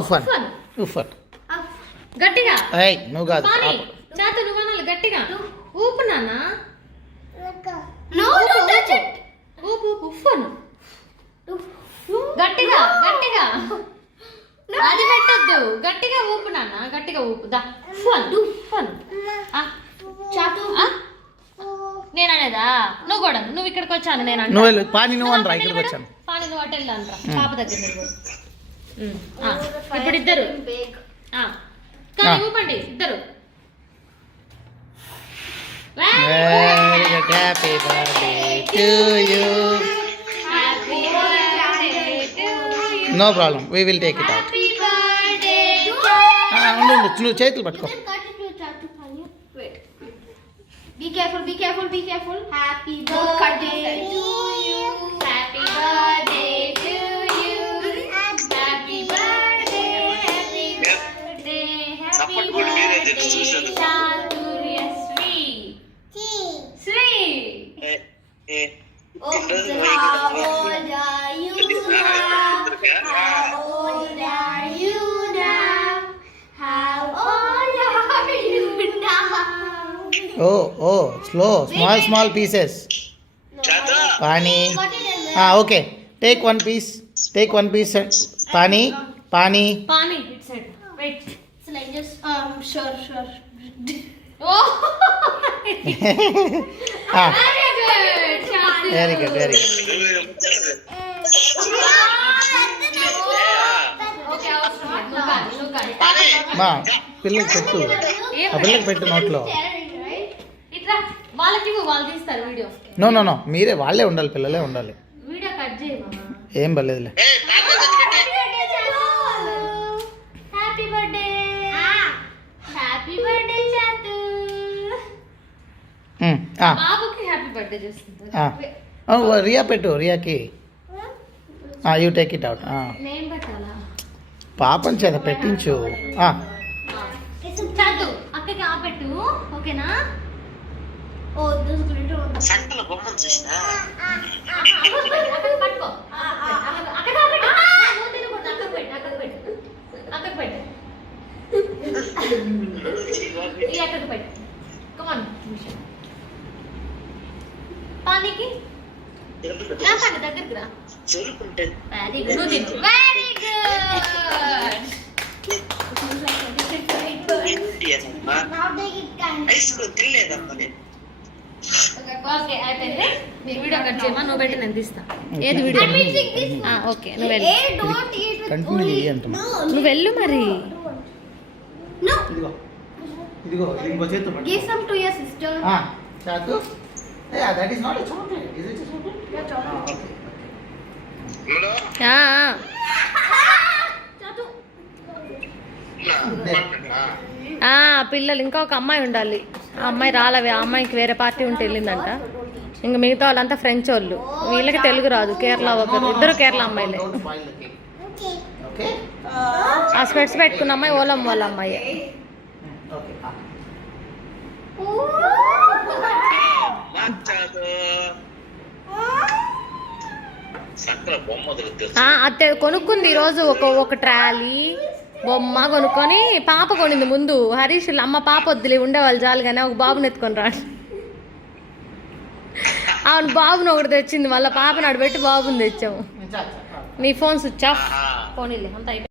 ఉఫన్ ఉఫన్ గట్టిగా. ఏయ్ నువ్వు కాదు. చాతు నువ్వు అనాలి గట్టిగా. ఊపు నాన్న. ఊపు ఉఫన్. గట్టిగా గట్టిగా. అది పెట్టద్దు. గట్టిగా ఊపు నాన్న. గట్టిగా ఊపు. దా ఫన్ ఫన్. నేను అనేదా? నువ్వు కూడా నువ్వు ఇక్కడికి వచ్చాను నేను అంటే. నువ్వు పాని నువ్వు అనరా ఇక్కడికి వచ్చాను. పాని నువ్వు అటు వెళ్ళి అనరా పాప దగ్గర నువ్వు. ఇప్పుడు ఇద్దరు కానీ ఊపండి ఇద్దరు. Happy birthday to you. No problem we will take it out. ఉండు నువ్వు చేతులు పట్టుకో. Be careful, be careful, be careful. Happy birthday to you. Happy birthday to you. Happy birthday, happy birthday, happy birthday, Chaturya Sri. Sri. Oh, how old are you now? How old are you now? How old are you now? Oh slow small pieces. Pani okay take one piece. Pani pani pani it's it wait. So like just sure. Oh. Very good మా పిల్లకి పెట్టు. ఆ పిల్లకి పెట్టు నోట్లో. వాళ్ళకి వాళ్ళు తీస్తారు వీడియో. నో మీరే వాళ్ళే ఉండాలి, పిల్లలే ఉండాలి. వీడియో కట్ చేయమా. ఏం పర్లేదులే. Happy birthday Chatu. బాబుకి హ్యాపీ బర్త్డే చేస్తుంది. రియా పెట్టు. రియాకి యూ టేక్ ఇట్ అవుట్. నేను పెట్టాలా? పాపం చేత పెట్టించు. చాతు అక్కకి పెట్టు. ఓకేనా? Oh this glitter on the సంకల బొమ్మను చూసినా అక్కడ పట్టుకో. అక్కడ పెట్టు. నువ్వు తినకూడదు. అక్కడ పెట్టు. ఈ అక్కడ పెట్టు. కమ్ ఆన్ పానీకి నా పాని దగ్గరికి రా. చెరుకుంటే very good. Very good. Now take it kind. Ice cream తినలేదమ్మా నేను. ఓకే అయిపోయింది. వీడియో కట్ చేయమా. నువ్వు పెట్టి నేను తీస్తా. ఏది వీడియో? ఓకే నువ్వు వెళ్ళు. Don't eat with కంటిన్యూ చెయ్యి అంటున్నా. నువ్వు వెళ్ళు మరి. No. ఇదిగో ఇంకో చేత్తో పట్టు. Give some to your sister. Chatu. That is not a chocolate. Is it a chocolate? Yeah, chocolate. Okay. Madam Chatu. పిల్లలు ఇంకా ఒక అమ్మాయి ఉండాలి. ఆ అమ్మాయి రాలవే. ఆ అమ్మాయికి వేరే పార్టీ ఉంటే వెళ్ళిందంట. ఇంకా మిగతా వాళ్ళంతా ఫ్రెంచ్ వాళ్ళు. వీళ్ళకి తెలుగు రాదు. కేరళ ఒకరు, ఇద్దరు కేరళ అమ్మాయిలే. ఓకే. ఆ స్పెట్స్ పెట్టుకున్న అమ్మాయి ఓలం వాళ్ళ అమ్మాయి. ఓకే. సంకల బొమ్మ వదిలితే అత్తే కొనుక్కుంది ఈరోజు. ఒక ట్రాలీ బొమ్మ కొనుక్కొని పాప కొనింది ముందు. హరీష్ అమ్మ పాప వద్దులే ఉండేవాళ్ళు చాలు కానీ ఒక బాబుని ఎత్తుకొని రాడు. అవును బాబుని ఒకటి తెచ్చింది. మళ్ళీ పాపని ఆడ పెట్టి బాబుని తెచ్చాము. నీ ఫోన్ స్విచ్ ఆఫ్. పోనీలే అంత అయిపోయింది.